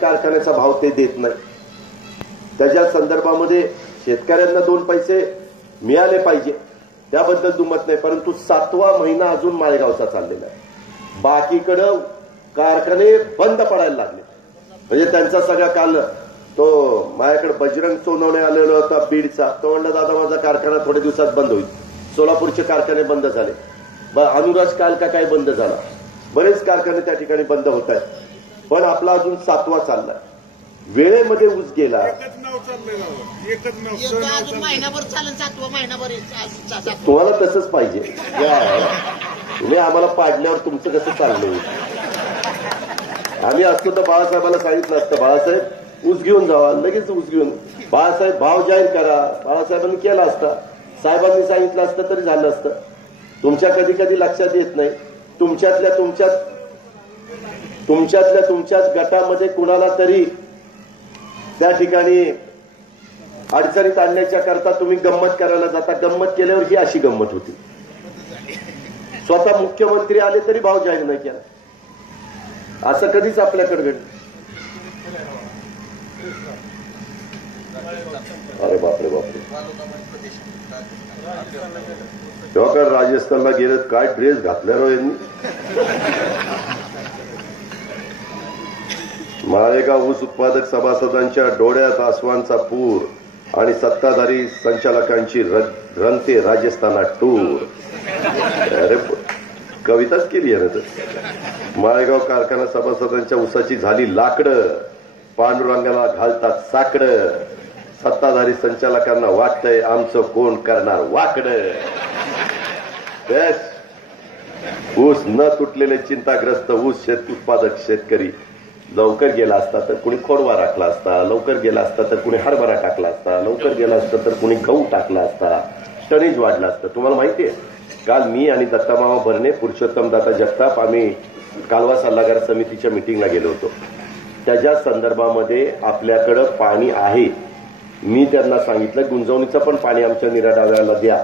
कारखान्याचा भाव ते देत नाही. त्याच्या संदर्भामध्ये शेतकऱ्यांना 2 पैसे मिळाले पाहिजे त्याबद्दल दुमत नाही. परंतु 7वा महिना अजून माळेगावचा चाललेला आहे. बाकीकडं कारखाने बंद पडायला लागले. म्हणजे त्यांचा सगळा काल तो माझ्याकडे बजरंग सोनवणे आलेला होता बीडचा. तो म्हणला दादा माझा कारखाना थोड्या दिवसात बंद होईल. सोलापूरचे कारखाने बंद झाले. अनुराज काल का काय बंद झाला. बरेच कारखाने त्या ठिकाणी बंद होत आहेत. पण आपला अजून 7वा चाललाय. वेळेमध्ये ऊस गेला. तुम्हाला तसंच पाहिजे. तुम्ही आम्हाला पाडल्यावर तुमचं कसं चाललंय. आम्ही असतो तर बाळासाहेबाला सांगितलं असतं बाळासाहेब ऊस घेऊन जावा. लगेच ऊस घेऊन बाळासाहेब भाव जाहीर करा. बाळासाहेबांनी केला असता. साहेबांनी सांगितलं असतं तरी झालं असतं. तुमच्या कधी कधी लक्षात येत नाही. तुमच्यातल्या तुमच्याच गटामध्ये कुणाला तरी त्या ठिकाणी अडचणीत आणण्याच्या करता तुम्ही गंमत करायला जाता. गंमत केल्यावर ही अशी गंमत होती. स्वतः मुख्यमंत्री आले तरी भाव जाहीर नाही केला. असं कधीच आपल्याकडे घडलं. अरे बापरे बापरे. तेव्हा काय राजस्थानला गेले काय ड्रेस घातल्या रो यांनी. माळेगाव ऊस उत्पादक सभासदांच्या डोळ्यात आसवांचा पूर आणि सत्ताधारी संचालकांची रंगते राजस्थानात टूर. अरे कविताच केली आहे ना. माळेगाव कारखाना सभासदांच्या ऊसाची झाली लाकडं. पांडुरंगाला घालतात साकडं. सत्ताधारी संचालकांना वाटतंय आमचं कोण करणार वाकडं. ऊस न तुटलेले चिंताग्रस्त ऊस उत्पादक शेतकरी. लवकर गेला असता तर कुणी खोडवा राखला असता. लवकर गेला असता तर कुणी हरभरा टाकला असता. लवकर गेला असता तर कुणी गहू टाकला असता. टनेज वाढला असतं. तुम्हाला माहिती आहे काल मी आणि दत्तामामा भरणे पुरुषोत्तमदादा जगताप आम्ही कालवा सल्लागार समितीच्या मिटिंगला गेलो होतो. त्याच्या संदर्भामध्ये आपल्याकडं पाणी आहे. मी त्यांना सांगितलं गुंजवणीचं पण पाणी आमच्या निराडाव्याला द्या.